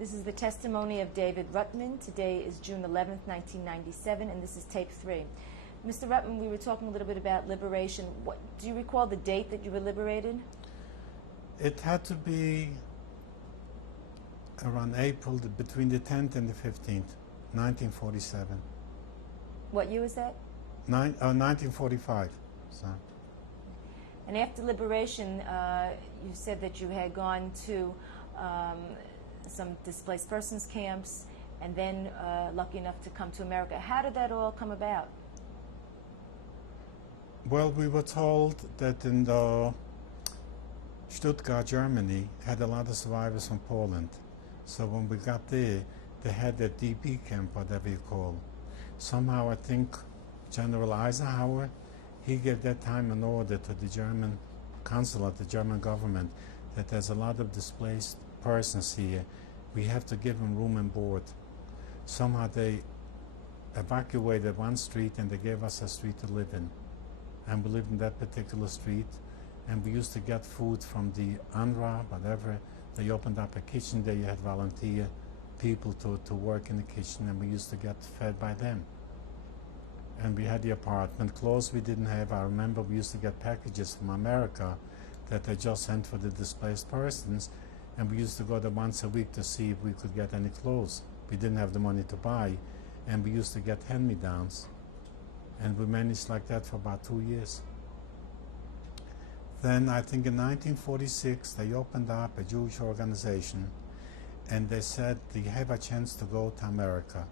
This is the testimony of David Rutman. Today is June 11th, 1997, and this is Tape 3. Mr. Rutman, we were talking a little bit about liberation. Do you recall the date that you were liberated? It had to be around April, between the 10th and the 15th, 1947. What year was that? 1945. So. And after liberation, you said that you had gone to some displaced persons camps, and then lucky enough to come to America. How did that all come about? Well, we were told that in Stuttgart, Germany, had a lot of survivors from Poland. So when we got there, they had that DP camp, whatever you call. Somehow I think General Eisenhower, he gave that time an order to the German consulate, the German government, that there's a lot of displaced persons here. We have to give them room and board. Somehow they evacuated one street and they gave us a street to live in. And we lived in that particular street, and we used to get food from the UNRWA, whatever. They opened up a kitchen there. You had volunteer people to work in the kitchen, and we used to get fed by them. And we had the apartment. Clothes we didn't have. I remember we used to get packages from America that they just sent for the displaced persons, and we used to go there once a week to see if we could get any clothes. We didn't have the money to buy, and we used to get hand-me-downs. And we managed like that for about 2 years. Then I think in 1946 they opened up a Jewish organization, and they said you have a chance to go to America,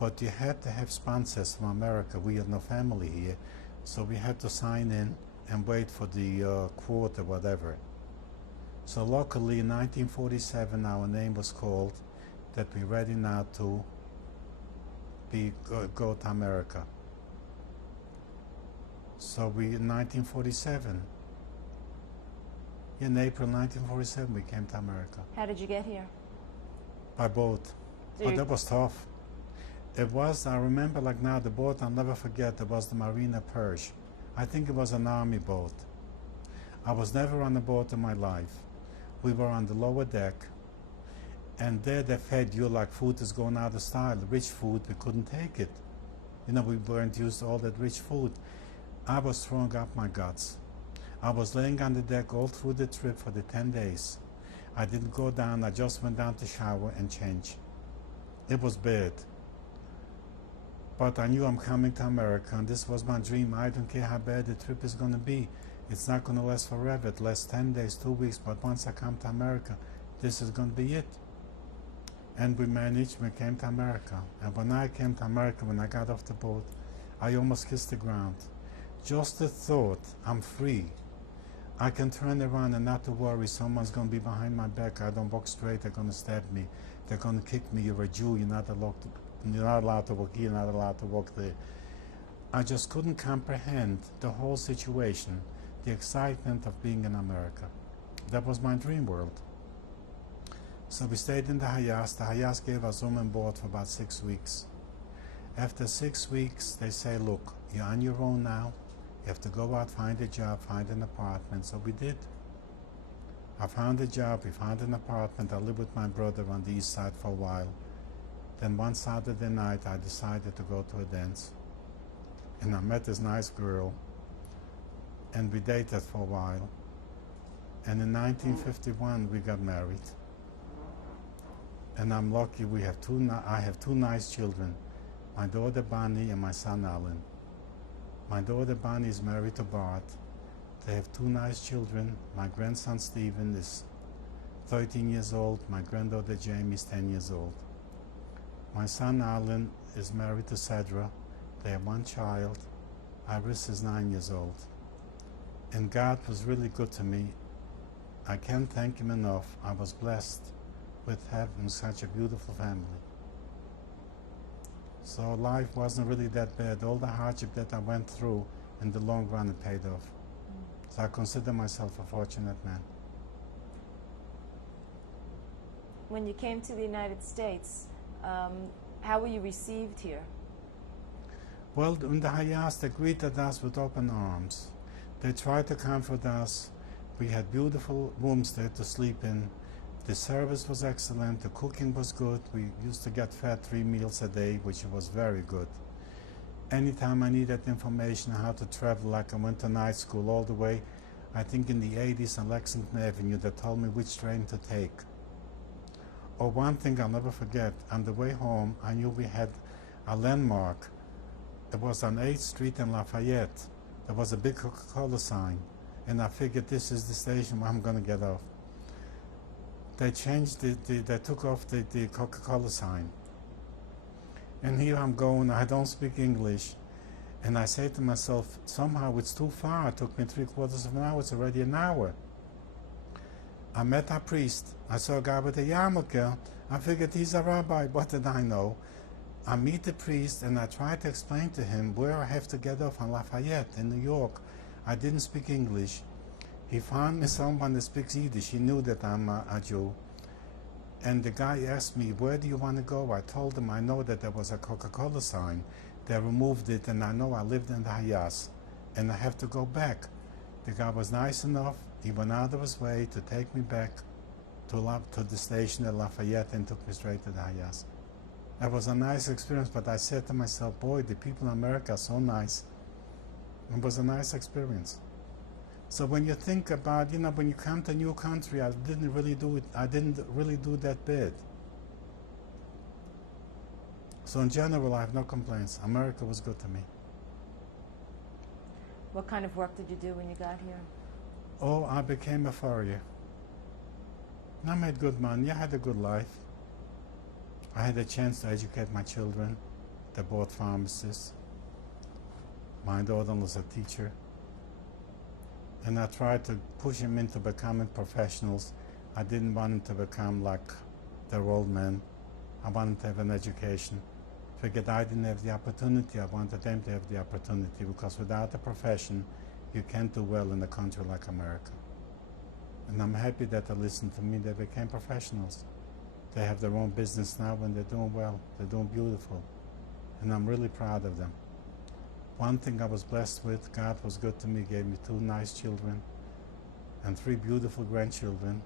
but you had to have sponsors from America. We had no family here, so we had to sign in and wait for the quota, whatever. So luckily in 1947 our name was called that we're ready now to go to America. So we, in 1947, in April 1947, we came to America. How did you get here? By boat. So But that was tough. It was, I remember like now, the boat I'll never forget, it was the Marina Perche. I think it was an army boat. I was never on a boat in my life. We were on the lower deck, and there they fed you like food is going out of style. Rich food, we couldn't take it. You know, we weren't used to all that rich food. I was throwing up my guts. I was laying on the deck all through the trip for the 10 days. I didn't go down, I just went down to shower and change. It was bad. But I knew I'm coming to America, and this was my dream. I don't care how bad the trip is going to be. It's not going to last forever. It lasts 10 days, 2 weeks, but once I come to America, this is going to be it. And we managed, we came to America. And when I came to America, when I got off the boat, I almost kissed the ground. Just the thought, I'm free. I can turn around and not to worry, someone's going to be behind my back. I don't walk straight, they're going to stab me. They're going to kick me, you're a Jew, you're not allowed to walk here, you're not allowed to walk there. I just couldn't comprehend the whole situation, the excitement of being in America. That was my dream world. So we stayed in the Hayas. The Hayas gave us room and board for about 6 weeks. After 6 weeks, they say, look, you're on your own now. You have to go out, find a job, find an apartment. So we did. I found a job, we found an apartment. I lived with my brother on the east side for a while. Then one Saturday night, I decided to go to a dance. And I met this nice girl, and we dated for a while. And in 1951, we got married. And I'm lucky I have two nice children, my daughter Bonnie and my son Alan. My daughter Bonnie is married to Bart. They have two nice children. My grandson Stephen is 13 years old. My granddaughter Jamie is 10 years old. My son Alan is married to Cedra. They have one child. Iris is 9 years old. And God was really good to me. I can't thank him enough. I was blessed with having such a beautiful family. So life wasn't really that bad. All the hardship that I went through, in the long run, it paid off. So I consider myself a fortunate man. When you came to the United States, how were you received here? Well, in the Hayas, they greeted us with open arms. They tried to comfort us. We had beautiful rooms there to sleep in. The service was excellent, the cooking was good. We used to get fed 3 meals a day, which was very good. Anytime I needed information how to travel, like I went to night school all the way, I think in the 80s on Lexington Avenue, they told me which train to take. Or one thing I'll never forget, on the way home, I knew we had a landmark. It was on 8th Street in Lafayette. There was a big Coca-Cola sign, and I figured this is the station where I'm going to get off. They changed they took off the Coca-Cola sign. And here I'm going, I don't speak English. And I say to myself, somehow it's too far. It took me 3/4 of an hour, it's already an hour. I met a priest. I saw a guy with a yarmulke. I figured he's a rabbi. What did I know? I meet the priest and I try to explain to him where I have to get off on Lafayette in New York. I didn't speak English. He found me someone that speaks Yiddish. He knew that I'm a Jew. And the guy asked me, where do you want to go? I told him I know that there was a Coca-Cola sign. They removed it, and I know I lived in the Hayas, and I have to go back. The guy was nice enough. He went out of his way to take me back to the station at Lafayette and took me straight to the Hayas. That was a nice experience, but I said to myself, boy, the people in America are so nice. It was a nice experience. So when you think about, when you come to a new country, I didn't really do that bad. So in general, I have no complaints. America was good to me. What kind of work did you do when you got here? Oh, I became a furrier. I made good money. I had a good life. I had a chance to educate my children. They're both pharmacists. My daughter was a teacher. And I tried to push them into becoming professionals. I didn't want them to become like their old men. I wanted to have an education. Figured I didn't have the opportunity. I wanted them to have the opportunity, because without a profession, you can't do well in a country like America. And I'm happy that they listened to me. They became professionals. They have their own business now, and they're doing well. They're doing beautiful. And I'm really proud of them. One thing I was blessed with, God was good to me, gave me 2 nice children and 3 beautiful grandchildren.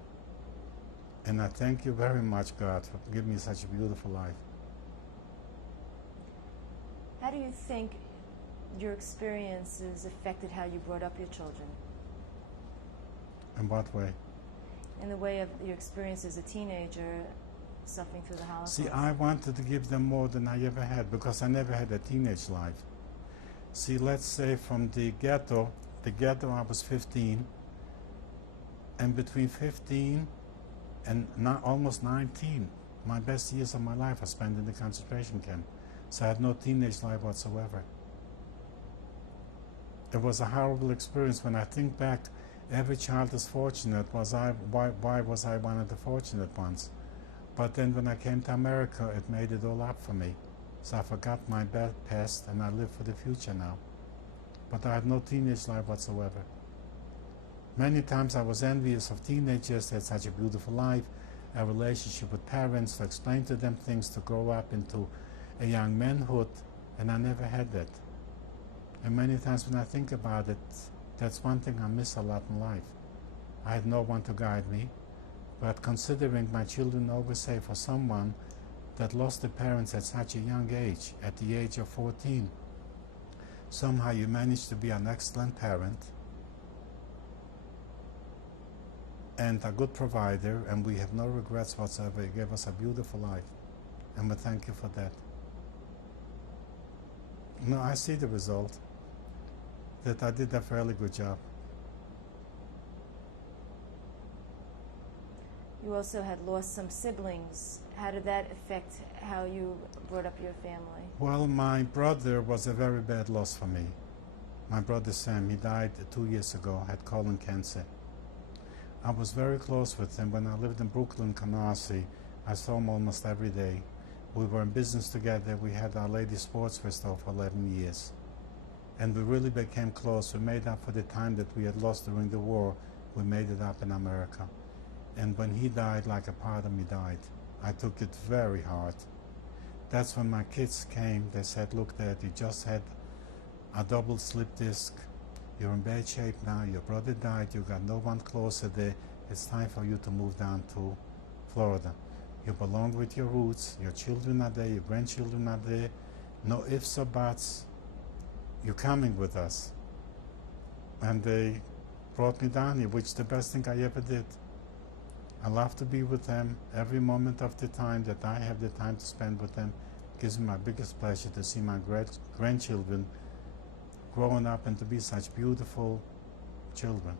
And I thank you very much, God, for giving me such a beautiful life. How do you think your experiences affected how you brought up your children? In what way? In the way of your experience as a teenager, suffering through the Holocaust. See, I wanted to give them more than I ever had, because I never had a teenage life. See, let's say from the ghetto I was 15, and between 15 and almost 19, my best years of my life I spent in the concentration camp. So I had no teenage life whatsoever. It was a horrible experience. When I think back, every child is fortunate. Why was I one of the fortunate ones? But then when I came to America, it made it all up for me. So I forgot my bad past and I live for the future now. But I had no teenage life whatsoever. Many times I was envious of teenagers. They had such a beautiful life, a relationship with parents, to explain to them things, to grow up into a young manhood, and I never had that. And many times when I think about it, that's one thing I miss a lot in life. I had no one to guide me, but considering my children always say, for someone that lost their parents at such a young age, at the age of 14, somehow you managed to be an excellent parent and a good provider, and we have no regrets whatsoever. You gave us a beautiful life, and we thank you for that. No, I see the result, that I did a fairly good job. You also had lost some siblings. How did that affect how you brought up your family? Well, my brother was a very bad loss for me. My brother Sam, he died 2 years ago, had colon cancer. I was very close with him. When I lived in Brooklyn, Canarsie, I saw him almost every day. We were in business together. We had our ladies' sportswear store for 11 years. And we really became close. We made up for the time that we had lost during the war. We made it up in America. And when he died, like a part of me died. I took it very hard. That's when my kids came. They said, look, Dad, you just had a double slip disc. You're in bad shape now. Your brother died. You got no one closer there. It's time for you to move down to Florida. You belong with your roots. Your children are there. Your grandchildren are there. No ifs or buts. You're coming with us. And they brought me down here, which is the best thing I ever did. I love to be with them. Every moment of the time that I have the time to spend with them gives me my biggest pleasure to see my grandchildren growing up and to be such beautiful children.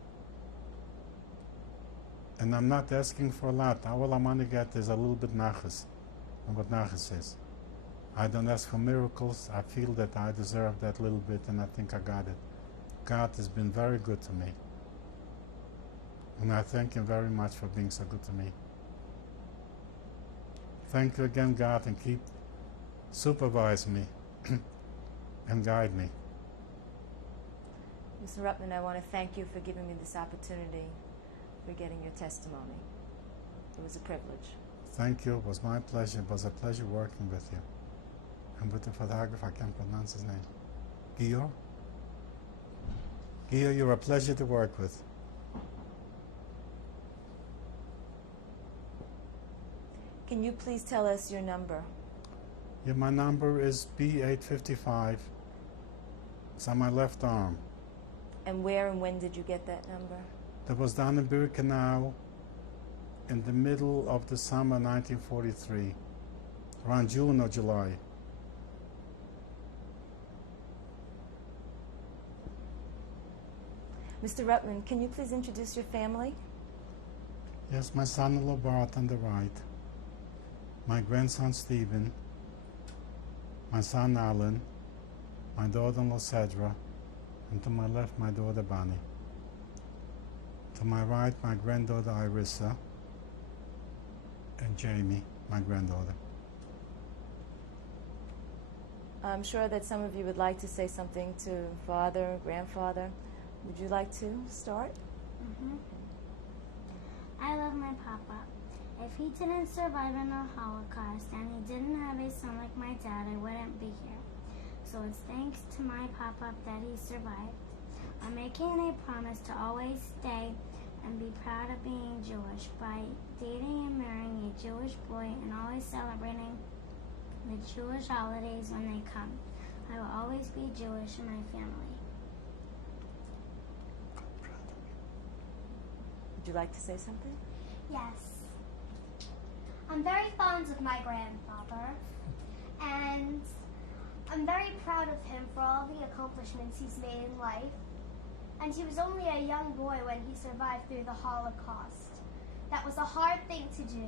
And I'm not asking for a lot. All I'm going to get is a little bit nachas, and what nachas is. I don't ask for miracles. I feel that I deserve that little bit, and I think I got it. God has been very good to me. And I thank Him very much for being so good to me. Thank you again, God, and keep supervise me and guide me. Mr. Rutman, I want to thank you for giving me this opportunity, for getting your testimony. It was a privilege. Thank you. It was my pleasure. It was a pleasure working with you. And with the photographer, I can't pronounce his name. Gior? Gior, you're a pleasure to work with. Can you please tell us your number? Yeah, my number is B855. It's on my left arm. And where and when did you get that number? That was down in Birkenau in the middle of the summer 1943, around June or July. Mr. Rutman, can you please introduce your family? Yes, my son-in-law Bart on the right, my grandson Stephen, my son Alan, my daughter-in-law Cedra, and to my left my daughter Bonnie. To my right my granddaughter Irissa, and Jamie, my granddaughter. I'm sure that some of you would like to say something to father, grandfather. Would you like to start? I love my papa. If he didn't survive in the Holocaust and he didn't have a son like my dad, I wouldn't be here. So it's thanks to my papa that he survived. I'm making a promise to always stay and be proud of being Jewish by dating and marrying a Jewish boy and always celebrating the Jewish holidays when they come. I will always be Jewish in my family. Would you like to say something? Yes. I'm very fond of my grandfather, and I'm very proud of him for all the accomplishments he's made in life. And he was only a young boy when he survived through the Holocaust. That was a hard thing to do,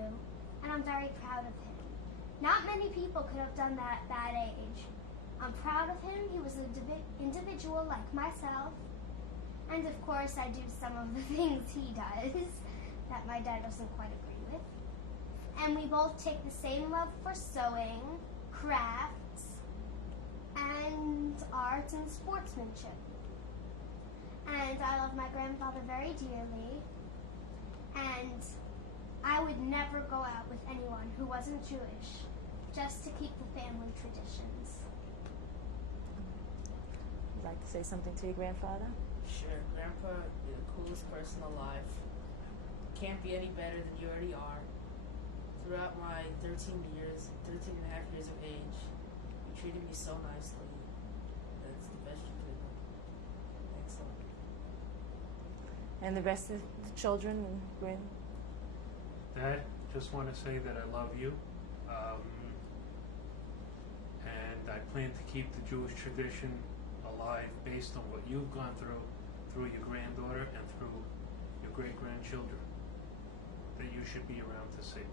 and I'm very proud of him. Not many people could have done that at that age. I'm proud of him. He was an individual like myself. And of course, I do some of the things he does that my dad doesn't quite agree with. And we both take the same love for sewing, crafts, and art and sportsmanship. And I love my grandfather very dearly. And I would never go out with anyone who wasn't Jewish, just to keep the family traditions. Would you like to say something to your grandfather? Sure. Grandpa, you're the coolest person alive. Can't be any better than you already are. Throughout my 13 and a half years of age, you treated me so nicely. That's the best you could do. Excellent. And the rest of the children and grand? Dad, just want to say that I love you. And I plan to keep the Jewish tradition alive based on what you've gone through your granddaughter and through your great-grandchildren that you should be around to see.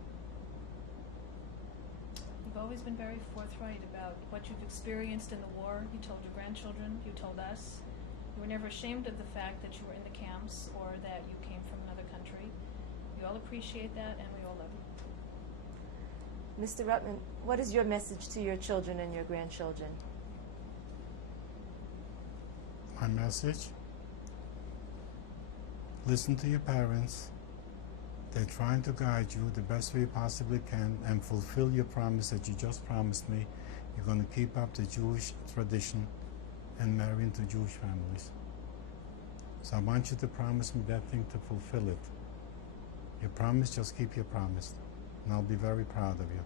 You've always been very forthright about what you've experienced in the war. You told your grandchildren, you told us. You were never ashamed of the fact that you were in the camps or that you came from another country. We all appreciate that, and we all love you. Mr. Rutman, what is your message to your children and your grandchildren? My message? Listen to your parents. They're trying to guide you the best way you possibly can and fulfill your promise that you just promised me. You're going to keep up the Jewish tradition and marry into Jewish families. So I want you to promise me that thing to fulfill it. Your promise, just keep your promise. and I'll be very proud of you.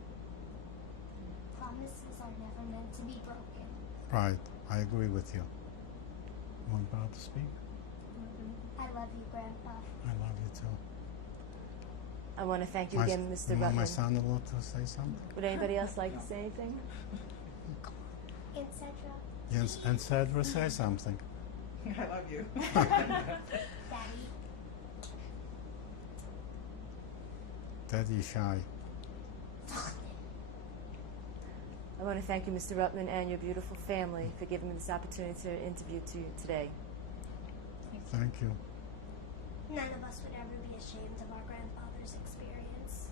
Promises are never meant to be broken. Right, I agree with you. You want Bob to speak? I love you, Grandpa. I love you too. I want to thank you again, Mr. You want my Rutman. son-in-law to say something? Would anybody else like to say anything? Etc. Yes, and Cedra, say something. I love you. Daddy. Daddy's shy. I want to thank you, Mr. Rutman, and your beautiful family for giving me this opportunity to interview you today. Thank you. None of us would ever be ashamed of our grandfather's experience.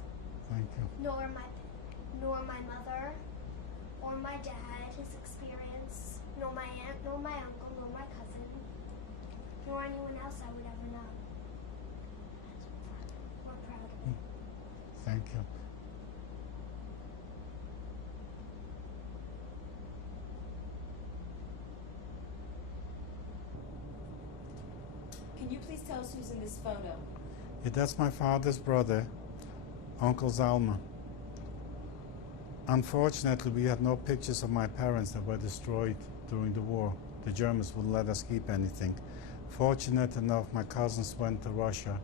Thank you. Nor my mother, or my dad, his experience, nor my aunt, nor my uncle, nor my cousin, nor anyone else I would ever know. We're proud of it. Thank you. Can you please tell us who's in this photo? Yeah, that's my father's brother, Uncle Zalma. Unfortunately, we had no pictures of my parents that were destroyed during the war. The Germans wouldn't let us keep anything. Fortunate enough, my cousins went to Russia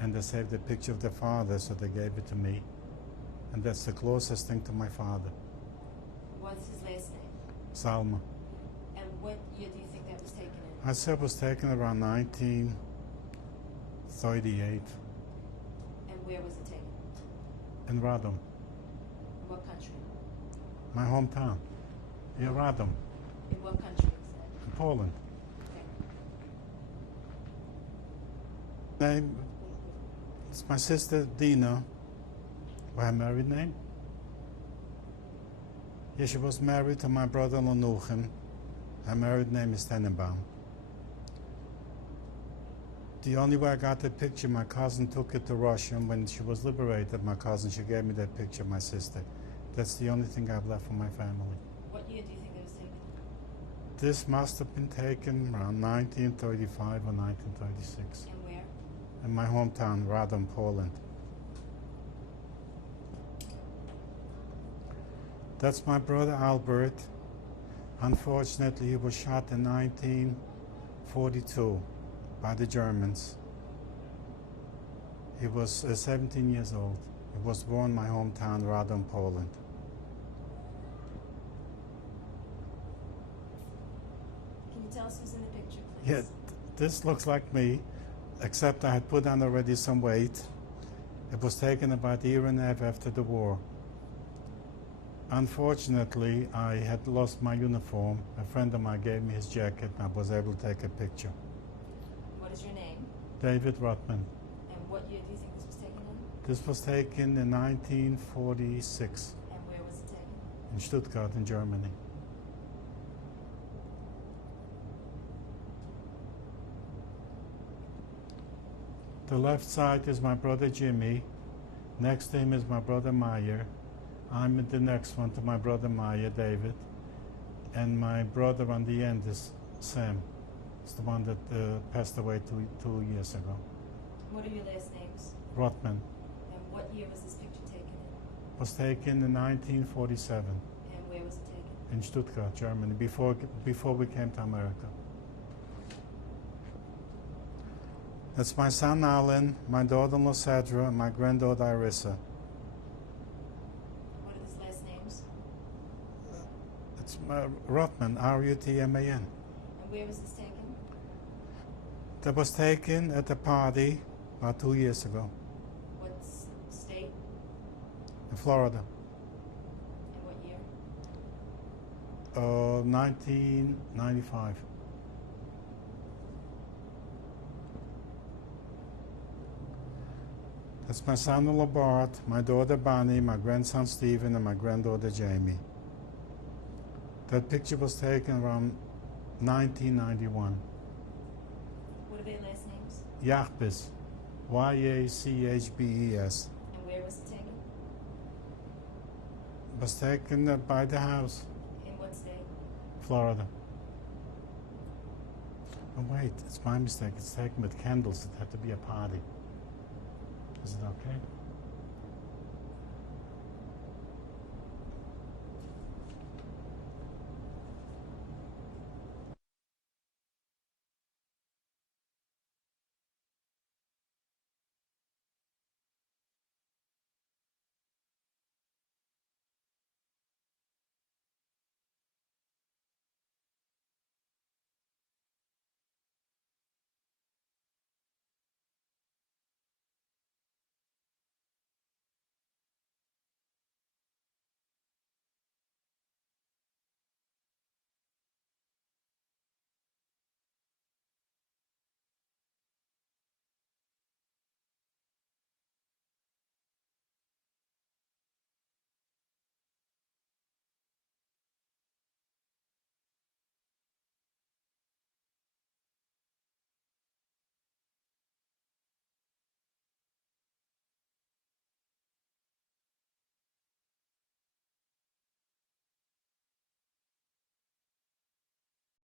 and they saved a picture of their father, so they gave it to me. And that's the closest thing to my father, What's his last name? Zalma. And what year do you think that was taken in? I said it was taken around 1938 And where was it taken? in Radom, In what country? my hometown. Yeah, Radom, In what country is that? in Poland. Okay. Name, it's my sister Dina. Her married name? Yeah, she was married to my brother-in-law Nuchem. Her married name is Tenenbaum. The only way I got the picture, my cousin took it to Russia, and when she was liberated, my cousin, she gave me that picture of my sister. That's the only thing I've left from my family. What year do you think it was taken? This must have been taken around 1935 or 1936 And where? in my hometown, Radom, Poland. That's my brother Albert. Unfortunately, he was shot in 1942 by the Germans. He was 17 years old. He was born in my hometown, Radom, Poland. Can you tell us who's in the picture, please? Yeah, this looks like me, except I had put on already some weight. It was taken about a year and a half after the war. Unfortunately, I had lost my uniform. A friend of mine gave me his jacket, and I was able to take a picture. What is your name? David Rutman. And what year do you think this was taken in? This was taken in 1946 And where was it taken? in Stuttgart, in Germany. The left side is my brother Jimmy. Next to him is my brother Meyer. I'm the next one to my brother Meyer, David. And my brother on the end is Sam. It's the one that passed away two years ago. What are your last names? Rutman. And what year was this picture taken in? Was taken in 1947 And where was it taken? in Stuttgart, Germany, before we came to America. That's my son Alan, my daughter-in-law Sadra, and my granddaughter Irissa. What are his last names? It's Rutman, R-U-T-M-A-N. And where was this taken? That was taken at a party about 2 years ago What state? in Florida. And what year? 1995. That's my son-in-law Bart, my daughter Bonnie, my grandson Stephen, and my granddaughter Jamie. That picture was taken around 1991. What are their last names? Yachbes, Y-A-C-H-B-E-S. And where was it taken? Was taken by the house, In what state? Florida. Oh wait, it's my mistake. It's taken with candles. It had to be a party. Is it okay?